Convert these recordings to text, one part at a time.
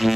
Hello,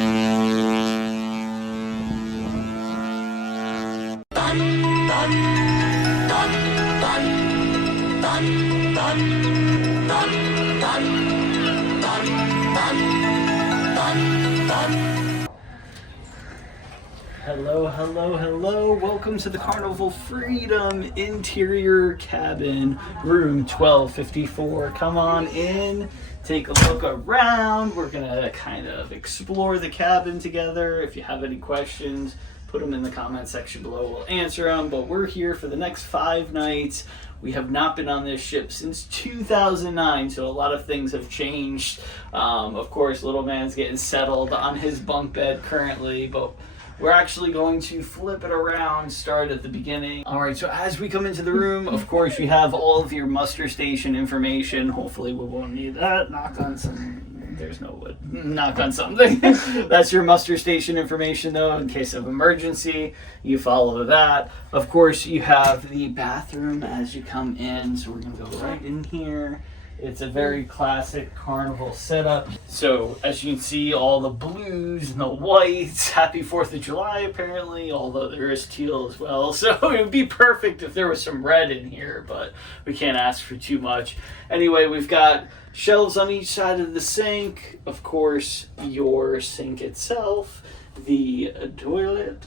hello, hello. Welcome to the Carnival Freedom Interior Cabin, room 1254. Come on in, take a look around. We're going to kind of explore the cabin together. If you have any questions, put them in the comment section below. We'll answer them. But we're here for the next 5 nights. We have not been on this ship since 2009, so a lot of things have changed. Of course, little man's getting settled on his bunk bed currently, but we're actually going to flip it around, start at the beginning. All right, so as we come into the room, of course, you have all of your muster station information. Hopefully we won't need that. Knock on some, there's no wood. Knock on something. That's your muster station information, though, in case of emergency. You follow that. Of course, you have the bathroom as you come in, so we're going to go right in here. It's a very classic Carnival setup. So as you can see, all the blues and the whites. Happy 4th of July, apparently, although there is teal as well. So it would be perfect if there was some red in here, but we can't ask for too much. Anyway, we've got shelves on each side of the sink. Of course, your sink itself, the toilet,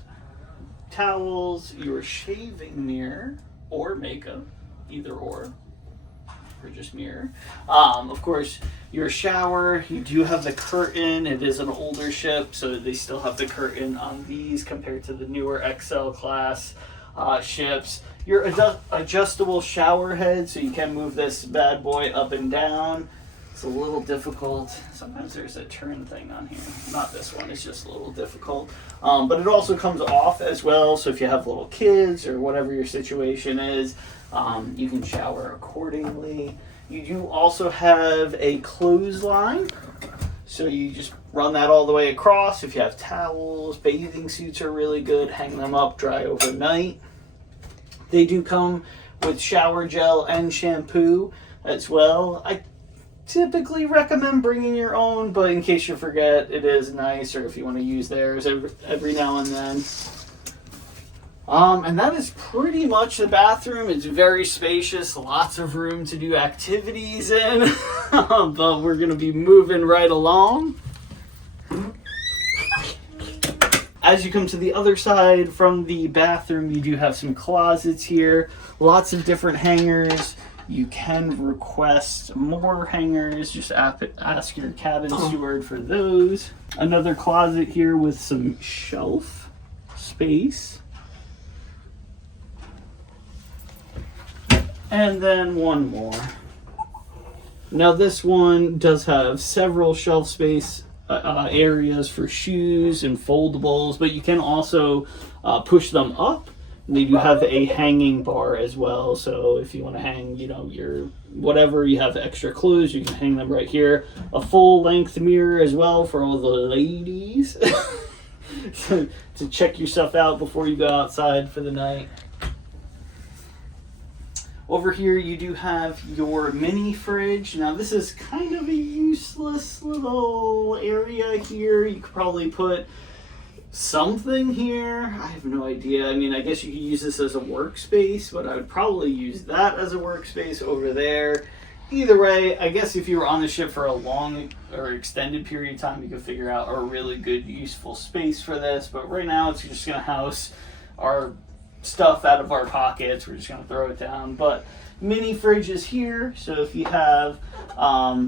towels, your shaving mirror, or makeup, either or just mirror. Of course, your shower, you do have the curtain. It is an older ship, so they still have the curtain on these compared to the newer XL class ships. Your adjustable shower head, so you can move this bad boy up and down. It's a little difficult. Sometimes there's a turn thing on here. Not this one, it's just a little difficult. But it also comes off as well, so if you have little kids or whatever your situation is, you can shower accordingly. You do also have a clothesline, so you just run that all the way across. If you have towels, bathing suits are really good. Hang them up, dry overnight. They do come with shower gel and shampoo as well. I typically recommend bringing your own, but in case you forget, it is nice, or if you want to use theirs every now and then. And that is pretty much the bathroom. It's very spacious, lots of room to do activities in, but we're going to be moving right along. As you come to the other side from the bathroom, you do have some closets here, lots of different hangers. You can request more hangers, just ask your cabin steward for those. Another closet here with some shelf space. And then one more. Now this one does have several shelf space areas for shoes and foldables, but you can also push them up. They do have a hanging bar as well, so if you want to hang, your whatever, you have extra clothes, you can hang them right here. A full length mirror as well for all the ladies to check yourself out before you go outside for the night. Over here you do have your mini fridge. Now this is kind of a useless little area here. You could probably put something here. I have no idea. I mean, I guess you could use this as a workspace, but I would probably use that as a workspace over there. Either way, I guess if you were on the ship for a long or extended period of time, you could figure out a really good, useful space for this. But right now it's just going to house our stuff out of our pockets. We're just going to throw it down. But mini fridge is here, so if you have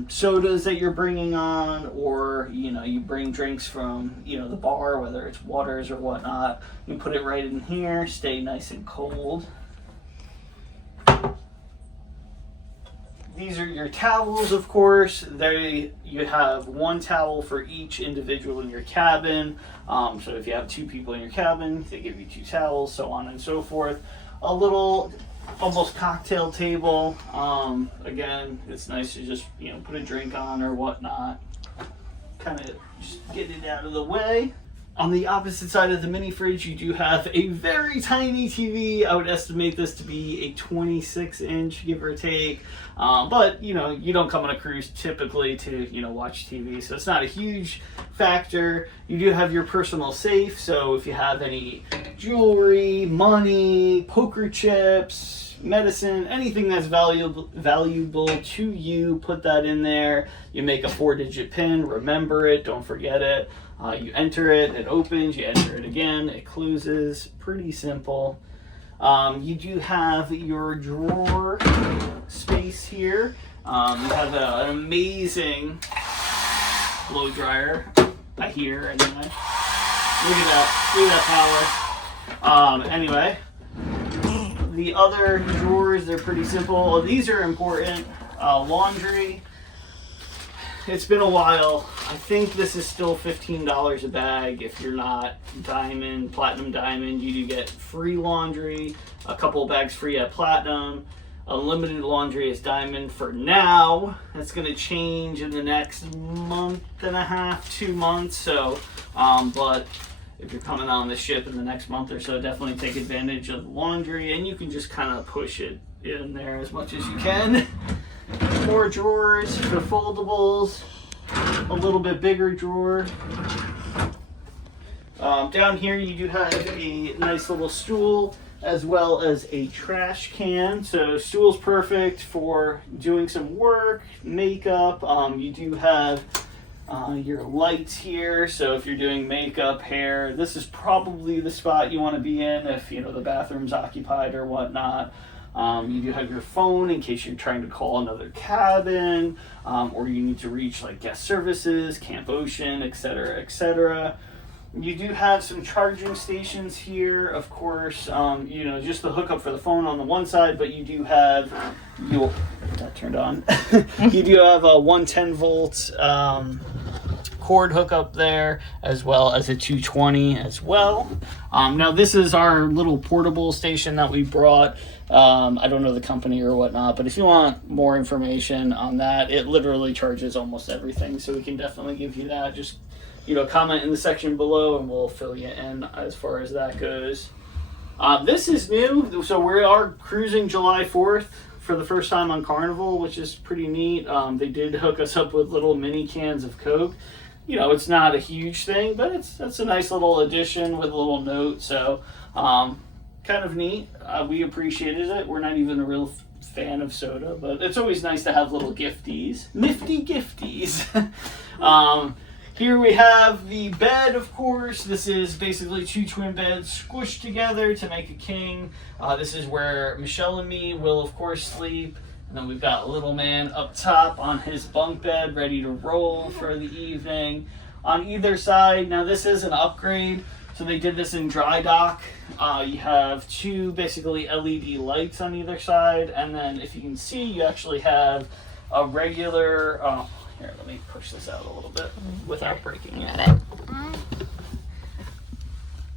sodas that you're bringing on, or you bring drinks from the bar, whether it's waters or whatnot, you put it right in here, stay nice and cold. These are your towels, of course. You have one towel for each individual in your cabin. So if you have 2 people in your cabin, they give you 2 towels, so on and so forth. A little almost cocktail table. Again, it's nice to just put a drink on or whatnot. Kind of just get it out of the way. On the opposite side of the mini fridge, you do have a very tiny TV. I would estimate this to be a 26-inch, give or take. But, you know, you don't come on a cruise typically to, you know, watch TV, so it's not a huge factor. You do have your personal safe, so if you have any jewelry, money, poker chips, medicine, anything that's valuable to you, put that in there. You make a 4-digit PIN, remember it, don't forget it. You enter it, it opens, you enter it again, it closes, pretty simple. You do have your drawer space here. You have an amazing blow dryer, I hear anyway. Look at that power. Anyway, the other drawers, they're pretty simple. These are important. Laundry. It's been a while. I think this is still $15 a bag. If you're not Diamond, Platinum Diamond, you do get free laundry, a couple of bags free at Platinum. Unlimited laundry is Diamond for now. That's going to change in the next month and a half, 2 months. So, but if you're coming on the ship in the next month or so, definitely take advantage of the laundry, and you can just kind of push it in there as much as you can. More drawers for foldables, a little bit bigger drawer. Down here you do have a nice little stool as well as a trash can. So stool's perfect for doing some work, makeup. You do have your lights here, so if you're doing makeup, hair, this is probably the spot you want to be in if, you know, the bathroom's occupied or whatnot. You do have your phone in case you're trying to call another cabin, or you need to reach like guest services, Camp Ocean, etc., etc. You do have some charging stations here, of course, you know, just the hookup for the phone on the one side, but you do have, that turned on, you do have a 110 volt cord hookup there, as well as a 220 as well. Now this is our little portable station that we brought. I don't know the company or whatnot, but if you want more information on that, it literally charges almost everything, so we can definitely give you that. Just, you know, comment in the section below and we'll fill you in as far as that goes. This is new, so we are cruising July 4th for the first time on Carnival, which is pretty neat. They did hook us up with little mini cans of Coke. You know, it's not a huge thing, but that's a nice little addition with a little note, so kind of neat. We appreciated it. We're not even a real fan of soda, but it's always nice to have little gifties. Nifty gifties. Here we have the bed, of course. This is basically 2 twin beds squished together to make a king. This is where Michelle and me will, of course, sleep. And then we've got little man up top on his bunk bed, ready to roll for the evening. On either side, now this is an upgrade. So they did this in dry dock. You have 2 basically LED lights on either side. And then if you can see, you actually have a regular, here, let me push this out a little bit without breaking it.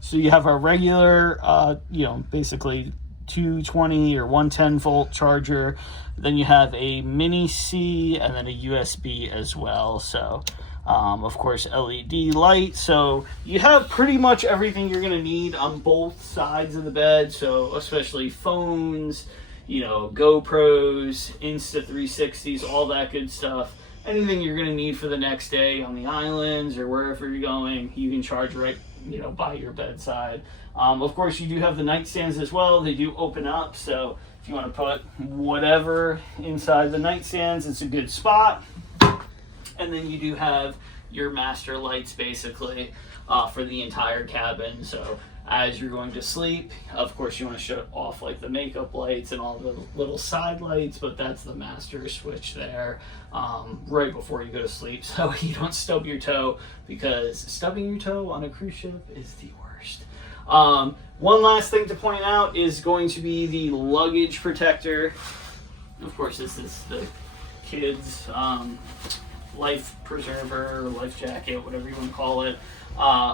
So you have a regular, you know, basically 220 or 110 volt charger. Then you have a mini C and then a USB as well. So, of course, LED light. So you have pretty much everything you're going to need on both sides of the bed. So especially phones, you know, GoPros, Insta360s, all that good stuff. Anything you're going to need for the next day on the islands or wherever you're going, you can charge right, you know, by your bedside. Of course, you do have the nightstands as well. They do open up, so if you want to put whatever inside the nightstands, it's a good spot. And then you do have your master lights, basically, for the entire cabin. So as you're going to sleep, of course, you want to shut off like the makeup lights and all the little side lights, but that's the master switch there right before you go to sleep, so you don't stub your toe, because stubbing your toe on a cruise ship is the worst. One last thing to point out is going to be the luggage protector. Of course, this is the kids' life preserver, life jacket, whatever you want to call it.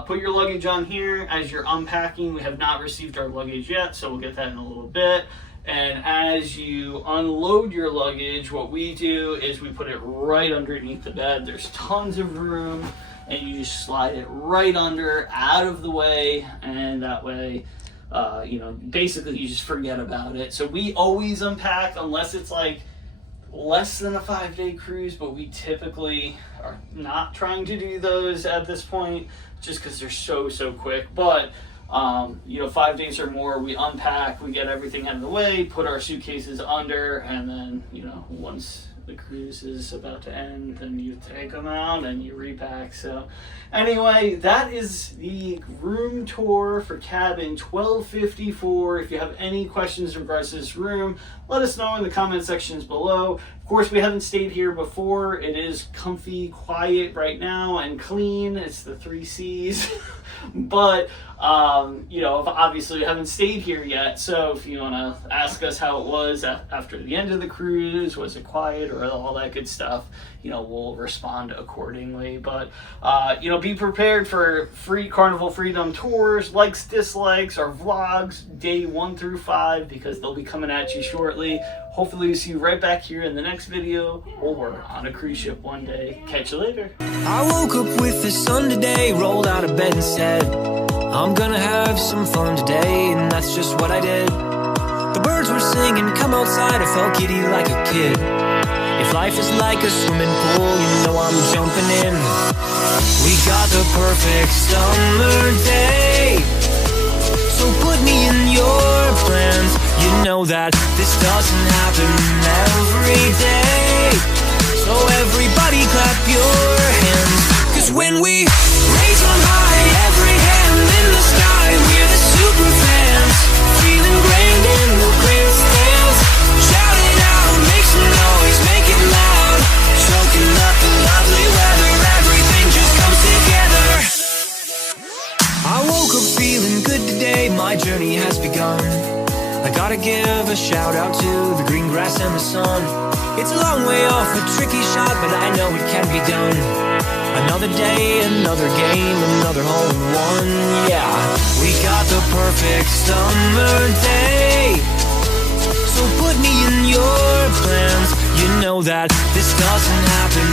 Put your luggage on here as you're unpacking. We have not received our luggage yet, so we'll get that in a little bit. And as you unload your luggage, what we do is we put it right underneath the bed. There's tons of room. and you just slide it right under, out of the way, and that way, you know, basically you just forget about it. So we always unpack unless it's like less than a 5-day cruise, but we typically are not trying to do those at this point just because they're so quick. But you know, 5 days or more, we unpack, we get everything out of the way, put our suitcases under, and then, you know, once the cruise is about to end, then you take them out and you repack. So anyway, that is the room tour for cabin 1254. If you have any questions in regards to this room, let us know in the comment sections below. Of course, we haven't stayed here before. It is comfy, quiet right now, and clean. It's the 3 C's. But you know, obviously we haven't stayed here yet, so if you want to ask us how it was after the end of the cruise, was it quiet or all that good stuff, you know, we'll respond accordingly. But you know, be prepared for free Carnival Freedom tours, likes, dislikes, our vlogs day 1 through 5, because they'll be coming at you shortly. Hopefully we'll see you right back here in the next video, or we're on a cruise ship one day. Catch you later. I woke up with the sun today, rolled out of bed and said, I'm gonna have some fun today, and that's just what I did. The birds were singing, come outside, I felt giddy like a kid. If life is like a swimming pool, you know I'm jumping in. We got the perfect summer day, so put me in your plans. You know that this doesn't happen every day, so everybody clap your hands. Cause when we raise on high, every hand in the sky, we're the super fans, feeling grand in the grandstands. Shout it out, make some noise, make it loud, soaking up the lovely weather, everything just comes together. I woke up feeling good today, my journey has begun. I gotta give a shout out to the green grass and the sun. It's a long way off, a tricky shot, but I know it can be done. Another day, another game, another hole in one. Yeah, we got the perfect summer day, so put me in your plans. You know that this doesn't happen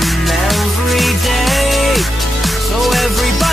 every day, so everybody